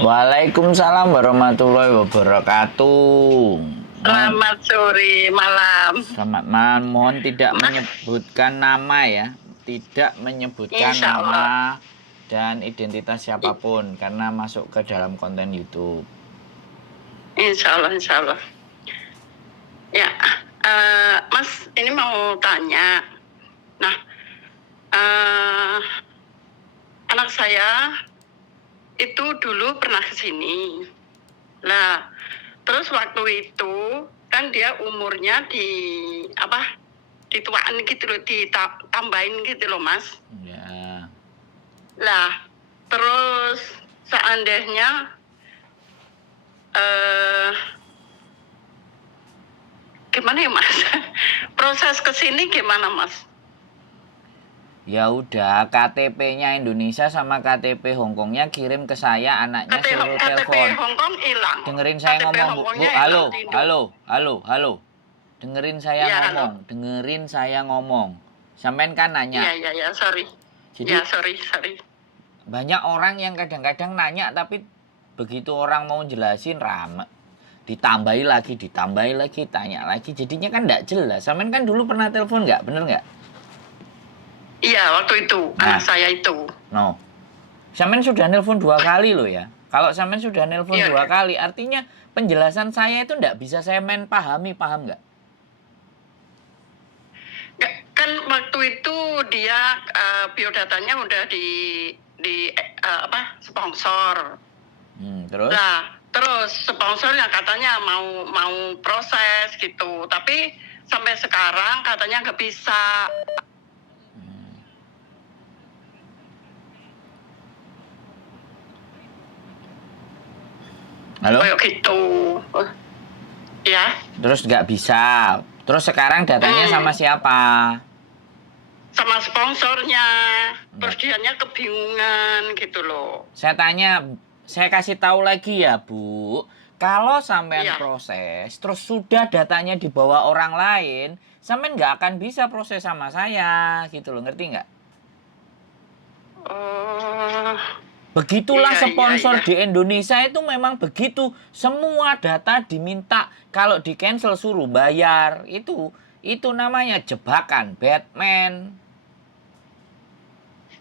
Waalaikumsalam warahmatullahi wabarakatuh. Mohon Selamat sore malam. selamat malam. Mohon tidak Mas, menyebutkan nama ya, tidak menyebutkan insya Allah. nama dan identitas siapapun karena masuk ke dalam konten YouTube. Insya Allah, insya Allah. Ya, Mas, ini mau tanya. Nah, anak saya itu dulu pernah ke sini. Nah, terus waktu itu kan dia umurnya dituaan gitu loh, ditambahin gitu loh, Mas. Ya. Lah, terus seandainya gimana ya, Mas? Proses kesini gimana, Mas? Ya udah, KTP-nya Indonesia sama KTP Hongkongnya kirim ke saya, anaknya suruh KTP telepon. Hongkong hilang. Dengerin saya KTP ngomong, Bu. Hongkongnya Halo, hilang di Indo. halo. Dengerin saya Ya, ngomong, dengerin saya ngomong. Sampean kan nanya. Ya, sorry. Jadi Ya, sorry. banyak orang yang kadang-kadang nanya tapi begitu orang mau jelasin rame. Ditambahi lagi, tanya lagi. Jadinya kan enggak jelas. Sampean kan dulu pernah telepon nggak? Bener nggak? Iya, waktu itu anak saya itu. No. Sampean sudah nelpon 2 kali loh ya. Kalau sampean sudah nelpon Iya. 2 kali, artinya penjelasan saya itu enggak bisa saya paham nggak? Kan waktu itu dia biodatanya udah di sponsor. Terus? Nah, terus sponsornya katanya mau proses gitu, tapi sampai sekarang katanya nggak bisa. Halo? Kayak gitu. Ya. Terus nggak bisa. Terus sekarang datanya sama siapa? Sama sponsornya. Terus dianya kebingungan gitu loh. Saya kasih tahu lagi ya, Bu. Kalau sampean Iya. proses, terus sudah datanya dibawa orang lain, sampean nggak akan bisa proses sama saya, gitu loh, ngerti nggak? Begitulah Iya. sponsor di Indonesia itu memang begitu. Semua data diminta. Kalau di cancel suruh bayar. Itu namanya jebakan Batman.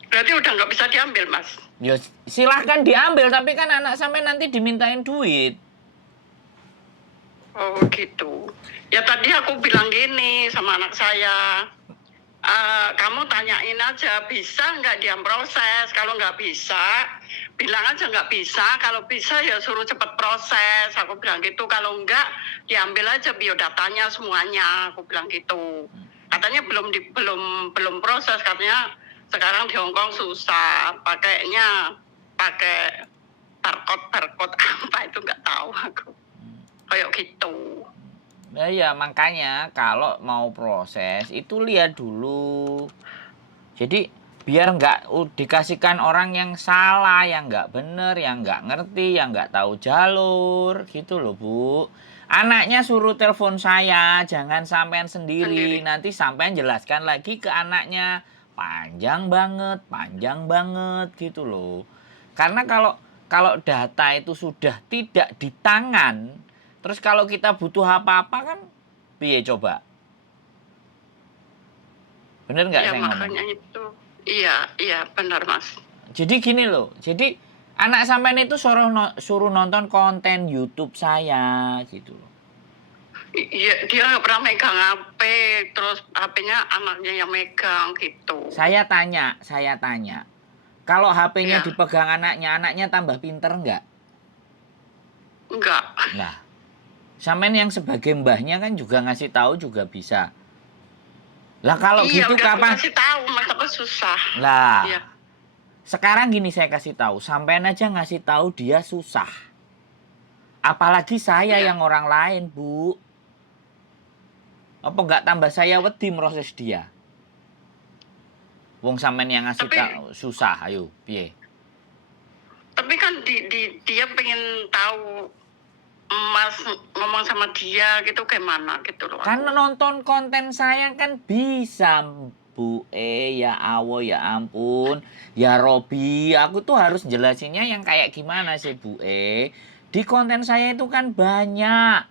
Berarti udah nggak bisa diambil, Mas. Ya silahkan diambil, tapi kan anak sampai nanti dimintain duit. Oh gitu. Ya tadi aku bilang gini sama anak saya. Kamu tanyain aja bisa nggak dia proses. Kalau nggak bisa, bilang aja nggak bisa. Kalau bisa ya suruh cepet proses. Aku bilang gitu. Kalau nggak, diambil aja biodatanya semuanya. Aku bilang gitu. Katanya belum proses. Katanya sekarang di Hongkong susah. Pakainya pakai barcode apa itu nggak tahu aku. Kayak gitu. Nah ya makanya kalau mau proses itu lihat dulu. Jadi biar nggak dikasihkan orang yang salah, yang nggak bener, yang nggak ngerti, yang nggak tahu jalur, gitu loh Bu. Anaknya suruh telepon saya, jangan sampean sendiri. Nanti sampean jelaskan lagi ke anaknya. Panjang banget gitu loh. Karena kalau data itu sudah tidak di tangan, terus kalau kita butuh apa-apa kan, piye coba? Bener nggak Ya saya makanya ngomong? itu. Iya benar Mas. Jadi gini loh, jadi anak sampean itu suruh nonton konten YouTube saya gitu loh. Iya, dia nggak pernah megang HP, terus HP-nya anaknya yang megang gitu. Saya tanya, kalau HP-nya Iya. dipegang anaknya tambah pinter nggak? Enggak. Nah, sampean yang sebagai mbahnya kan juga ngasih tahu juga bisa. Lah kalau Iya, gitu udah kapan? kasih tahu, Mas, apa susah. Lah, Iya. sekarang gini saya kasih tahu, sampean aja ngasih tahu dia susah. Apalagi saya Iya. yang orang lain, Bu. Apa nggak tambah saya wedi proses dia? Wong sampean yang ngasih tahu susah, ayo, piye? Tapi kan dia pengen tahu Mas ngomong sama dia gitu gimana gitu loh. Kan nonton konten saya kan bisa, Bu ya Allah, ya ampun. Ya Robi, aku tuh harus jelasinnya yang kayak gimana sih Bu Di konten saya itu kan banyak.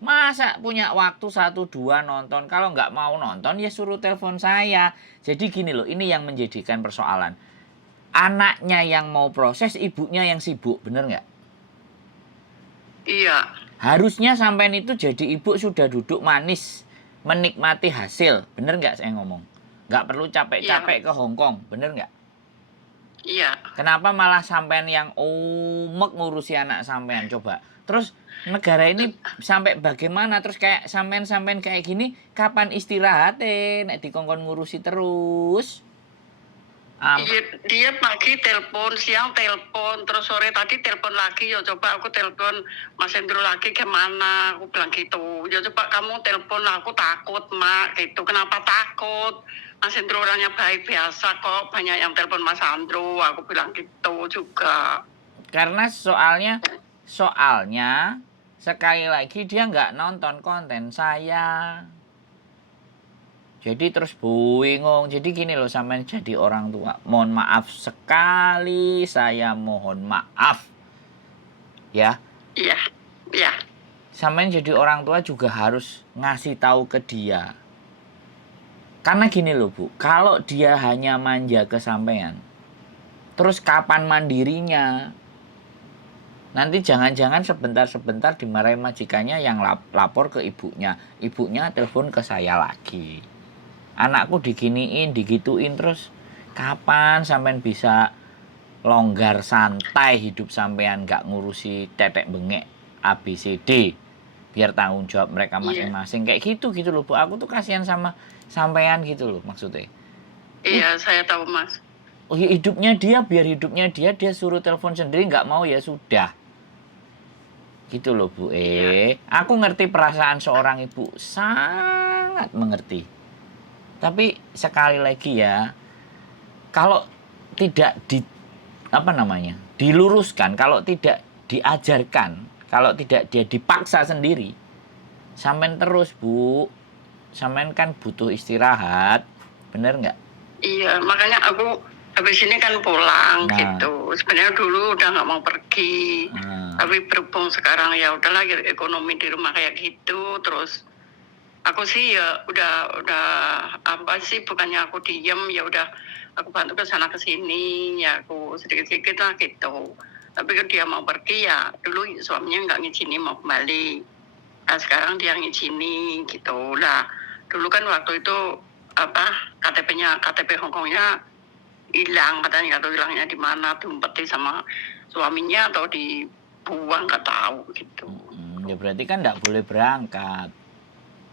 Masa punya waktu 1-2 nonton. Kalau nggak mau nonton ya suruh telepon saya. Jadi gini loh, ini yang menjadikan persoalan. Anaknya yang mau proses, ibunya yang sibuk, bener nggak? Iya. Harusnya sampean itu jadi ibu sudah duduk manis, menikmati hasil. Bener nggak saya ngomong? Nggak perlu capek-capek ke Hongkong, bener nggak? Iya. Kenapa malah sampean yang umek ngurusi anak sampean? Coba. Terus negara ini sampai bagaimana? Terus kayak sampean kayak gini, kapan istirahat nek dikongkon ngurusi terus? Iya, dia pagi telepon, siang telepon, terus sore tadi telepon lagi. Ya coba aku telepon Mas Hendro lagi gimana? Aku bilang gitu. Ya coba kamu telepon, aku takut Mak. Gitu. Kenapa takut? Mas Hendro orangnya baik biasa kok. Banyak yang telepon Mas Hendro. Aku bilang gitu juga. Karena soalnya sekali lagi dia nggak nonton konten saya. Jadi terus bingung. Jadi gini loh, sampean jadi orang tua. Mohon maaf sekali, saya mohon maaf. Ya. Iya, iya. Sampean jadi orang tua juga harus ngasih tahu ke dia. Karena gini loh Bu, kalau dia hanya manja ke sampean, terus kapan mandirinya? Nanti jangan-jangan sebentar-sebentar dimarahi majikannya yang lapor ke ibunya. Ibunya telepon ke saya lagi. Anakku diginiin, digituin terus. Kapan sampean bisa longgar santai hidup sampean, gak ngurusi tetek bengek ABCD? Biar tanggung jawab mereka masing-masing. Kayak gitu loh Bu. Aku tuh kasihan sama sampean gitu loh maksudnya. Iya, saya tahu Mas. Oh, hidupnya dia, biar hidupnya dia suruh telepon sendiri, nggak mau ya sudah. Gitu loh Bu Iya. Aku ngerti perasaan seorang ibu, sangat mengerti. Tapi sekali lagi ya, kalau tidak diluruskan, kalau tidak diajarkan, kalau tidak dia dipaksa sendiri, sampean terus Bu, sampean kan butuh istirahat, bener nggak? Iya, makanya aku habis ini kan pulang gitu. Sebenarnya dulu udah nggak mau pergi, tapi berhubung sekarang ya udahlah, ekonomi di rumah kayak gitu. Terus aku sih ya udah apa sih, bukannya aku diem, ya udah aku bantu ke sana ke sini, ya aku sedikit-sedikit lah gitu. Tapi kalau dia mau pergi ya dulu suaminya nggak ngizinin mau kembali. Nah sekarang dia ngizinin gitu lah. Dulu kan waktu itu apa KTP Hongkongnya hilang, katanya nggak tahu hilangnya di mana, diumpeti sama suaminya atau dibuang nggak tahu gitu. Ya berarti kan nggak boleh berangkat.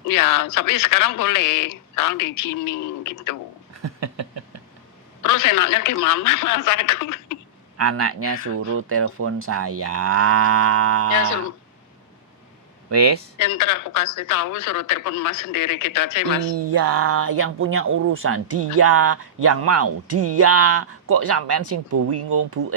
Ya, tapi sekarang boleh, sekarang diizinin gitu. Terus enaknya gimana Mas aku? Anaknya suruh telepon saya. Ya suruh. Wis. Yang aku kasih tahu suruh telepon Mas sendiri gitu aja Mas. Iya, yang punya urusan dia, yang mau dia. Kok sampean sing bingung Bu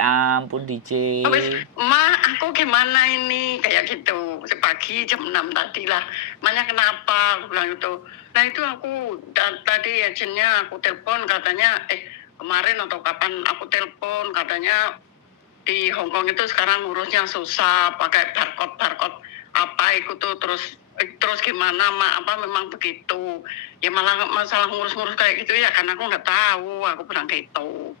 ampun DJ. Habis, Ma, aku gimana ini? Kayak gitu. Sepagi jam 6 tadi lah. Makanya kenapa? Aku bilang gitu. Nah itu aku tadi agentnya aku telepon katanya, kemarin atau kapan aku telepon katanya di Hongkong itu sekarang ngurusnya susah, pakai barcode apa itu tuh, terus gimana Mak, apa memang begitu? Ya malah masalah ngurus-ngurus kayak gitu ya, karena aku nggak tahu, aku bilang gitu.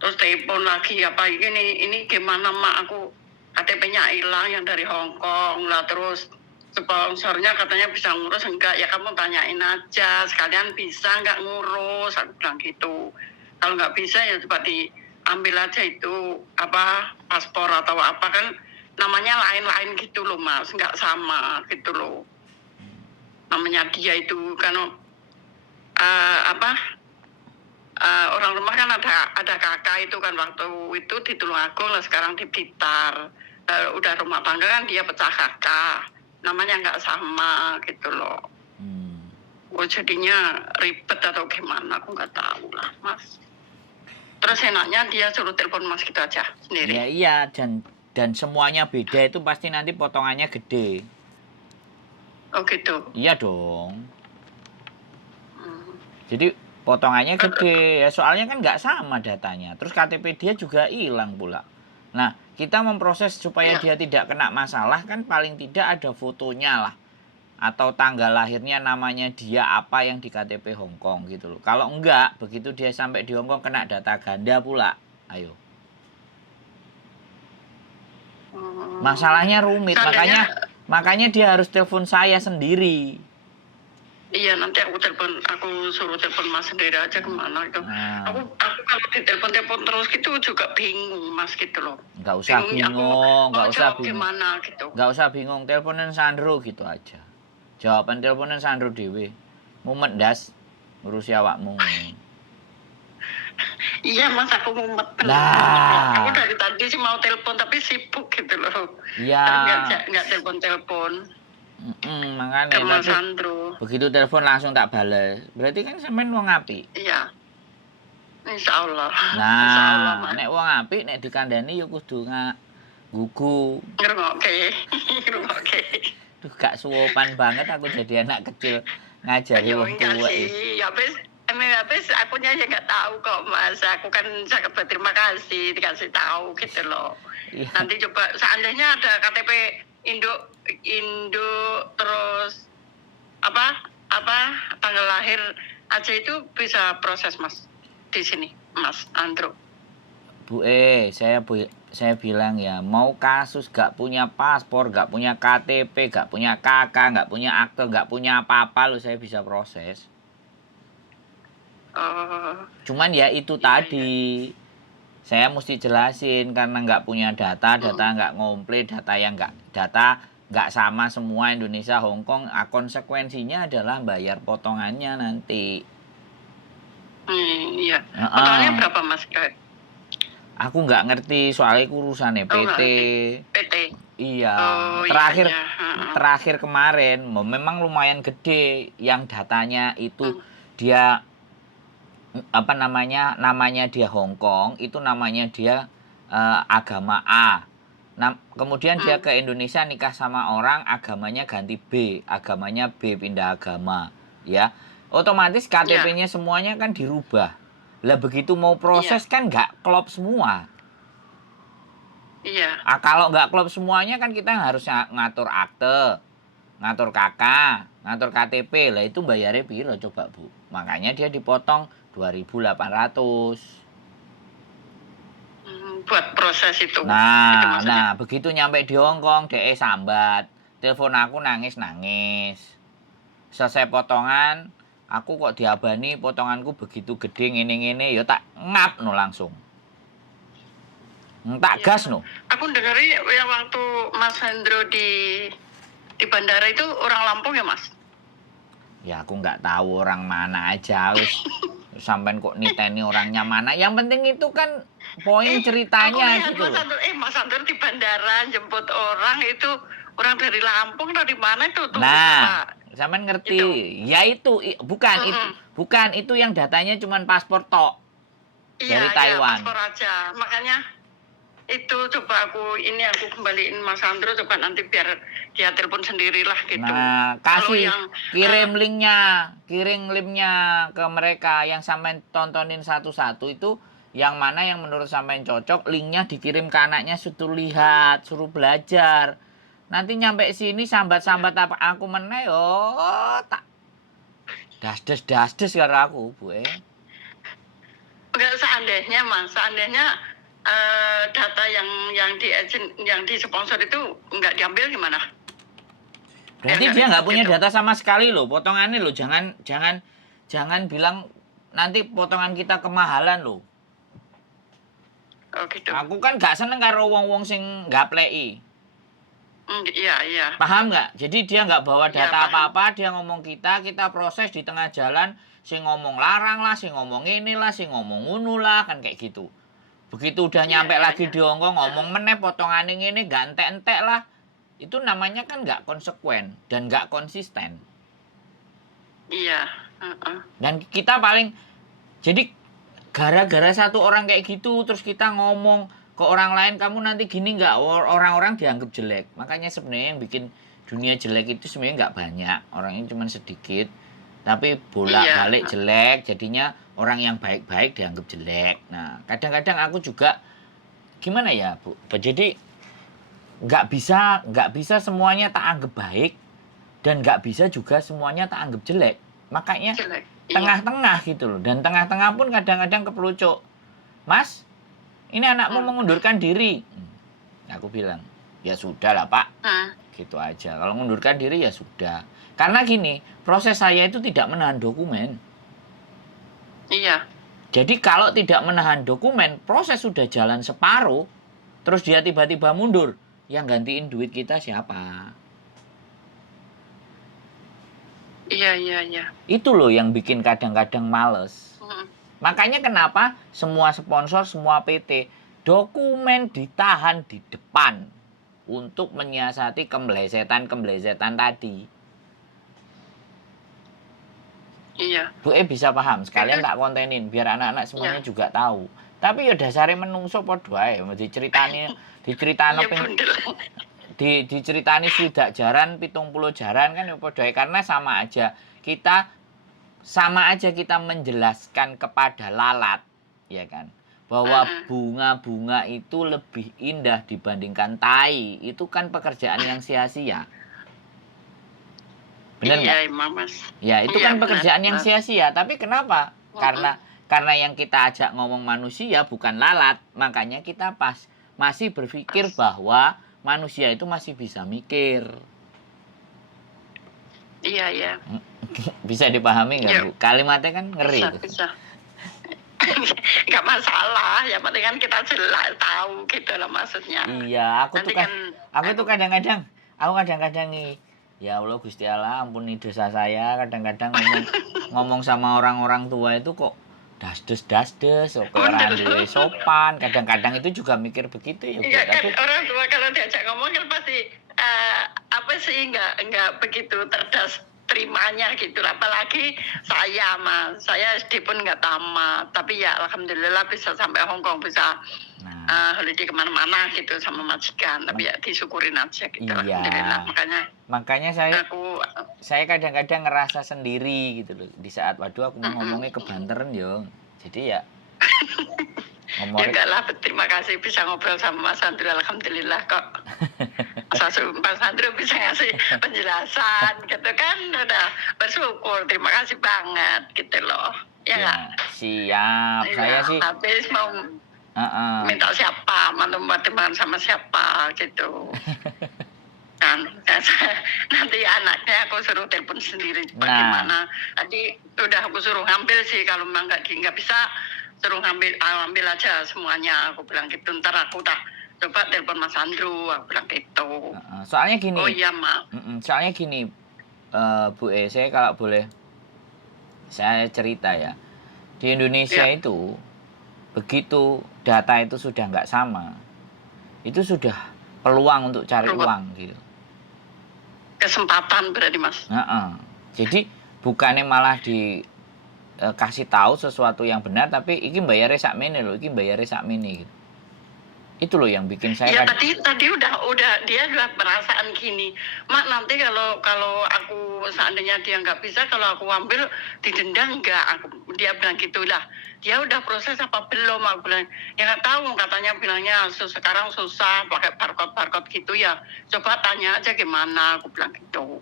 Terus telepon lagi apa ini gimana Mak, aku KTP-nya hilang yang dari Hong Kong lah, terus sponsornya katanya bisa ngurus enggak, ya kamu tanyain aja sekalian bisa nggak ngurus, aku bilang gitu. Kalau nggak bisa ya coba diambil aja itu apa paspor atau apa, kan namanya lain-lain gitu loh Mas, nggak sama gitu loh namanya dia itu kan orang rumah kan ada kakak itu kan, waktu itu di Tulungagung lah, sekarang di Blitar. Udah rumah tangga kan dia pecah kakak, namanya nggak sama gitu loh. Jadinya ribet atau gimana aku nggak tahu lah Mas. Terus enaknya dia suruh telepon Mas gitu aja sendiri. Ya iya, dan semuanya beda, itu pasti nanti potongannya gede. Oh gitu. Iya dong. Jadi potongannya gede ya, soalnya kan nggak sama datanya. Terus KTP dia juga hilang pula. Nah, kita memproses supaya Iya. dia tidak kena masalah kan paling tidak ada fotonya lah. Atau tanggal lahirnya namanya dia apa yang di KTP Hongkong gitu loh. Kalau enggak, begitu dia sampai di Hongkong kena data ganda pula. Ayo. Masalahnya rumit, Seandainya, makanya dia harus telepon saya sendiri. iya nanti aku suruh telepon Mas sendiri aja kemana itu. Nah. Aku kalau ditelepon terus gitu juga bingung Mas gitu loh. Nggak usah bingung, nggak mau usah jawab bingung. gimana gitu. Nggak usah bingung, teleponan Sandro gitu aja. Jawaban teleponan Sandro dewe. Mumet das ngurusi awakmu. Iya Mas, aku mumet. Lah. Aku dari tadi sih mau telepon tapi sibuk gitu loh. Iya. Nggak telepon. Makanya ke Mas Sandro. begitu telepon langsung tak bales. Berarti kan sampean wong apik. Iya. Insya Allah. Nah, Insya Allah, Mas. nek wong apik nek dikandani ya kudu gugu. Ngerungokke. Duh, gak suwopan banget aku jadi anak kecil ngajari wong tua. Ya habis akunya ya nggak tahu kok Mas. Aku kan sangat berterima kasih dikasih tahu gitu loh. Iya. Nanti coba seandainya ada KTP Indo terus apa tanggal lahir aja itu bisa proses Mas di sini Mas Andro. Saya bilang ya, mau kasus gak punya paspor, gak punya KTP, gak punya KK, gak punya akte, gak punya apa-apa lo saya bisa proses. Cuman ya itu tadi, saya mesti jelasin karena nggak punya data nggak komplit, data nggak sama semua Indonesia, Hongkong. Konsekuensinya adalah bayar potongannya nanti. Iya. Potongannya berapa Mas? Aku nggak ngerti soalnya urusannya PT. PT. Iya. Terakhir terakhir kemarin memang lumayan gede yang datanya itu dia namanya dia Hongkong, itu namanya dia agama A. Kemudian dia ke Indonesia nikah sama orang, agamanya ganti B, agamanya B, pindah agama, ya. Otomatis KTP-nya semuanya kan dirubah. Lah begitu mau proses kan nggak klop semua. Iya. Kalau nggak klop semuanya kan kita harus ngatur akte, ngatur KK, ngatur KTP. Lah itu bayarnya piro coba Bu? Makanya dia dipotong 2.800. Buat proses itu. Nah, begitu nyampe di Hongkong, DE sambat. Telepon aku nangis. Selesai potongan, aku kok diabani potonganku begitu gede ngene-ngene, ya tak ngap no langsung. Tak gas no. Aku dengerin yang waktu Mas Hendro di bandara itu orang Lampung ya Mas? Ya aku nggak tahu orang mana aja, sampean kok niteni orangnya mana. Yang penting itu kan poin ceritanya gitu. Mas Sandro di bandara jemput orang itu orang dari Lampung atau di mana itu tuh? Nah, sampean ngerti? Itu. Ya itu bukan itu yang datanya cuma paspor tok. Dari Taiwan. Iya, paspor aja. Makanya itu coba aku kembaliin Mas Sandro, coba nanti biar dia telepon sendirilah gitu. Nah, kirim linknya ke mereka yang sampean tontonin satu-satu itu yang mana yang menurut sampean cocok, linknya dikirim ke anaknya, suruh lihat, suruh belajar. Nanti nyampe sini sambat-sambat apa aku meneh tak dasdes karo aku, Bu. Enggak, seandainya data yang di sponsor itu nggak diambil gimana? Berarti dia nggak punya data sama sekali loh, potongannya loh. Jangan bilang nanti potongan kita kemahalan loh. Oh gitu. Aku kan gak seneng karo wong-wong sing nggak play. Iya. Paham nggak? Jadi dia nggak bawa data apa-apa, dia ngomong kita proses di tengah jalan, sing ngomong larang lah, sing ngomong ini lah, sing ngomong ngunu lah, kan kayak gitu. Begitu udah nyampe lagi di Hongkong, ngomong meneh potongan ini gak entek-entek lah. Itu namanya kan nggak konsekuen dan nggak konsisten. Iya. Dan kita jadi gara-gara satu orang kayak gitu terus kita ngomong ke orang lain, kamu nanti gini nggak, orang-orang dianggap jelek. Makanya sebenarnya yang bikin dunia jelek itu sebenarnya nggak banyak, orangnya cuma sedikit. tapi bolak-balik jelek, jadinya orang yang baik-baik dianggap jelek. Nah, kadang-kadang aku juga gimana ya, Bu? Jadi nggak bisa semuanya tak anggap baik dan nggak bisa juga semuanya tak anggap jelek. Makanya Jelek. tengah-tengah gitu loh. Dan tengah-tengah pun kadang-kadang kepelucuk. Mas, ini anakmu mengundurkan diri. Aku bilang, ya sudah lah Pak. Gitu aja. Kalau mengundurkan diri ya sudah. Karena gini, proses saya itu tidak menahan dokumen. Iya. Jadi kalau tidak menahan dokumen, proses sudah jalan separuh, terus dia tiba-tiba mundur. Yang gantiin duit kita siapa? Iya. Itu loh yang bikin kadang-kadang males. Makanya kenapa semua sponsor, semua PT, dokumen ditahan di depan untuk menyiasati kembelesetan tadi. Iya. Bu bisa paham, sekalian tak kontenin biar anak-anak semuanya juga tahu. Tapi ya dasare menungso padha ae, diceritani diceritani swidak jaran, 70 jaran kan ya padha ae, karena sama aja kita menjelaskan kepada lalat, ya kan, bahwa bunga-bunga itu lebih indah dibandingkan tai. Itu kan pekerjaan yang sia-sia. Benar nggak? Iya, Mas. Ya, itu kan pekerjaan yang sia-sia. Tapi kenapa? Karena yang kita ajak ngomong manusia bukan lalat. Makanya kita masih berpikir bahwa manusia itu masih bisa mikir. Iya. Bisa dipahami nggak, Bu? Kalimatnya kan ngeri. Bisa. Nggak masalah. Yang penting kan kita jelas tahu gitu loh maksudnya. Iya, aku tuh kadang-kadang nih, ya Allah Gusti Allah, ampuni dosa saya. Kadang-kadang ngomong sama orang-orang tua itu kok dasdes, kok orang duwe sopan. Kadang-kadang itu juga mikir begitu ya. Iya kan, orang tua kalau diajak ngomong kan pasti nggak begitu terimanya gitu. Apalagi saya SD pun nggak tamat, tapi ya alhamdulillah bisa sampai Hongkong, bisa holiday kemana-mana gitu sama majikan. Tapi ya disyukurin aja gitu. Iya. Alhamdulillah. Makanya saya kadang-kadang ngerasa sendiri gitu loh di saat waduh aku mau ngomongnya kebanteran yo. Jadi ya ya enggak lah, terima kasih bisa ngobrol sama Mas Andrew, alhamdulillah kok. Mas Andrew bisa ngasih penjelasan gitu kan, udah bersyukur, terima kasih banget gitu loh. Ya, siap. Ya, saya sih habis mau minta siapa, mau teman sama siapa gitu. Kan nanti anaknya aku suruh telepon sendiri bagaimana. Tadi udah aku suruh ngambil sih, kalau memang nggak bisa suruh ambil aja semuanya, aku bilang gitu. Ntar aku coba telepon Mas Andrew, aku bilang gitu. Soalnya gini. Oh iya, Mak. Soalnya gini, Bu saya kalau boleh saya cerita ya. Di Indonesia itu begitu data itu sudah nggak sama, itu sudah peluang untuk cari uang gitu. Kesempatan berarti, Mas. Jadi bukannya malah dikasih tahu sesuatu yang benar, tapi iki bayarnya sakmene loh, iki bayarnya sakmene gitu. Itu loh yang bikin saya. Ya tadi udah dia udah perasaan gini, Mak, nanti kalau aku seandainya dia nggak bisa, kalau aku ambil didenda nggak? Dia bilang gitulah. Dia udah proses apa belum? Aku bilang ya nggak tahu, katanya bilangnya sekarang susah pakai barcode gitu ya. Coba tanya aja gimana, aku bilang gitu.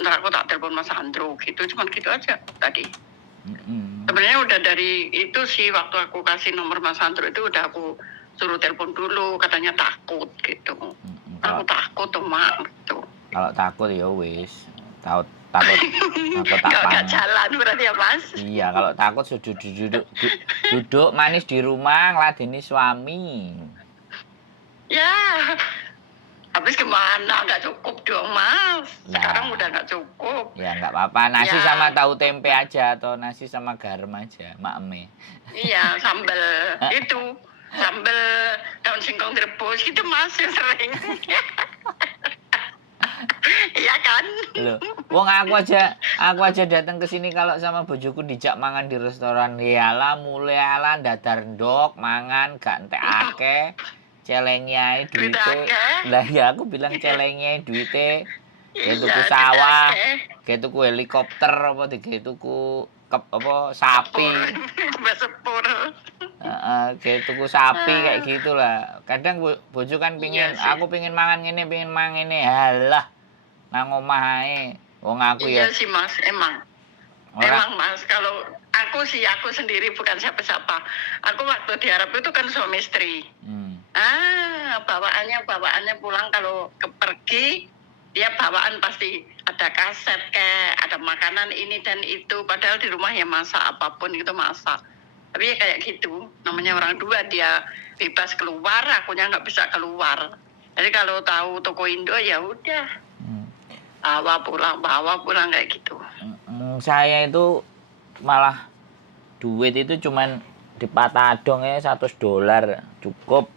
Ntar aku tak telepon Mas Andrew gitu, cuman gitu aja tadi. Sebenarnya udah dari itu sih, waktu aku kasih nomor Mas Andrew itu udah aku suruh telepon dulu, katanya takut gitu. Aku takut tuh, Mak, gitu. Kalau takut ya wis, takut tak nggak jalan berarti ya, Mas. Iya, kalau takut sudah duduk manis di rumah ngladeni suami. Ya, habis gimana? Nggak cukup dong, Mas. Sekarang udah nggak cukup. Ya nggak apa-apa, nasi sama tahu tempe aja atau nasi sama garam aja, Mak Eme. Iya, sambel itu. Sambel daun singkong direbus gitu, Mas, yang sering. Iya kan? Loh, wong aku aja datang ke sini kalau sama bojoku dijak mangan di restoran, yalah mulai ala dadar ndok mangan gak entek akeh. Celengnya duite. Lah ya aku bilang celengnya duite Kayak tuku Iya, sawah, didake. kayak tuku helikopter apa kayak tuku apa sapi. Mbak sepur. Heeh, kayak tuku sapi kayak gitulah. Kadang bojo kan Iya pingin, sih. aku pingin mangan ngene. Halah, nang omah ae. Wong aku ya Iya sih Mas, emang. ora. Emang Mas, kalau aku sih, aku sendiri bukan siapa-siapa. Aku waktu di Arab itu kan suami istri. Bawaannya pulang kalau pergi, dia bawaan pasti ada kaset kayak, ada makanan ini dan itu. Padahal di rumah ya masak, apapun itu masak. Tapi ya kayak gitu, namanya orang dua, dia bebas keluar, akunya nggak bisa keluar. Jadi kalau tahu toko Indo ya udah, bawa pulang kayak gitu. Saya itu malah duit itu cuman di patadong ya $100 cukup.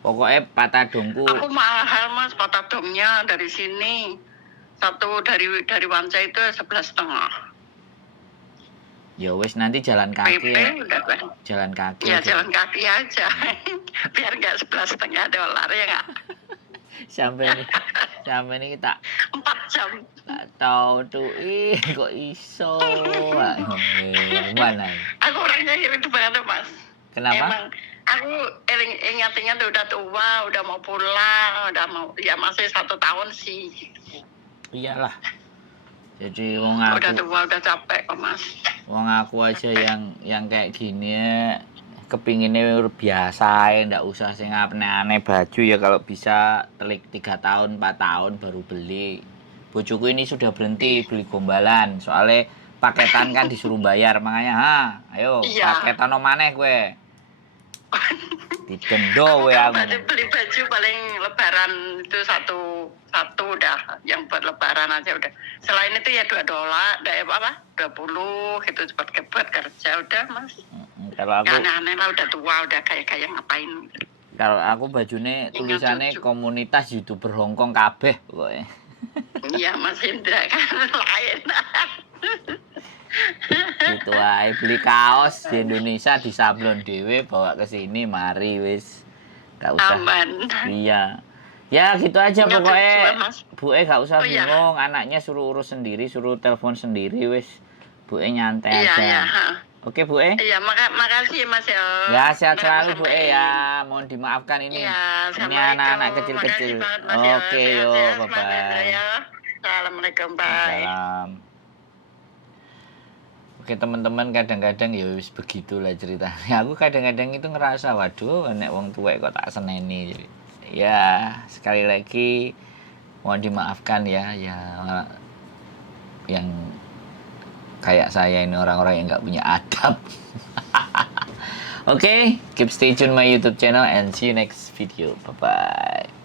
Pokoknya patadongku. Aku mahal Mas patadongnya dari sini. Satu dari Wanca itu 11,5. Ya wis nanti jalan kaki PP ya. udah kan. Jalan kaki Ya aja. jalan kaki aja. Biar nggak $11,5 ya nggak. Sampai ini kita 4 jam. tak tahu tuh kok iso. Mana? Aku orangnya irit banget Mas. Kenapa? Emang aku ingat-ingat udah tua, udah mau pulang, udah mau, ya masih 1 tahun sih. Iyalah. Jadi wong Udah aku, tua, udah capek kok Mas. wong aku aja yang kayak gini ya, kepinginnya biasa ya, ndak usah sing aneh-aneh baju ya, kalau bisa telik 3 tahun 4 tahun baru beli. Bojoku ini sudah berhenti beli gombalan, soalnya paketan kan disuruh bayar, makanya ayo Iya. paketan maneh kowe. Didendo Aku kowe kalau aku. beli baju paling lebaran itu satu udah, yang buat lebaran aja udah. Selain itu ya $2, apa 20 gitu, cepat kerja udah Mas. Kalau aku, Aneh-aneh lah, udah tua, udah kayak ngapain. kalau aku bajune tulisannya cucu. komunitas YouTuber Hongkong kabeh pokoknya. Iya Mas Indra kan lain. Gitu ae, beli kaos di Indonesia di sablon dhewe bawa ke sini, mari wis. Gak usah. Aman. Iya. Ya gitu aja Nggak pokoknya. terjual, Mas. Buke gak usah Oh, iya. bingung, anaknya suruh urus sendiri, suruh telepon sendiri wis. Buke nyantai Iya, aja. iya. Ha. Oke, Bu. Iya, makasih Mas ya. Ya, sehat Udah selalu, Bu. sampein. Ya, mohon dimaafkan ini. Iya, Ini Assalamualkum. anak-anak kecil-kecil. Makasih banget, Mas, ya. Oke, Sehat-sehat yuk, semuanya, Indra, bye-bye. ya. Assalamualaikum, bye. Salam. Oke teman-teman, kadang-kadang ya wis begitulah ceritanya. Aku kadang-kadang itu ngerasa, waduh, nek wong tuwek kok tak seneni. Ya, sekali lagi mohon dimaafkan ya, yang kayak saya ini orang-orang yang nggak punya adab. Oke, keep stay tune my YouTube channel and see you next video. Bye bye.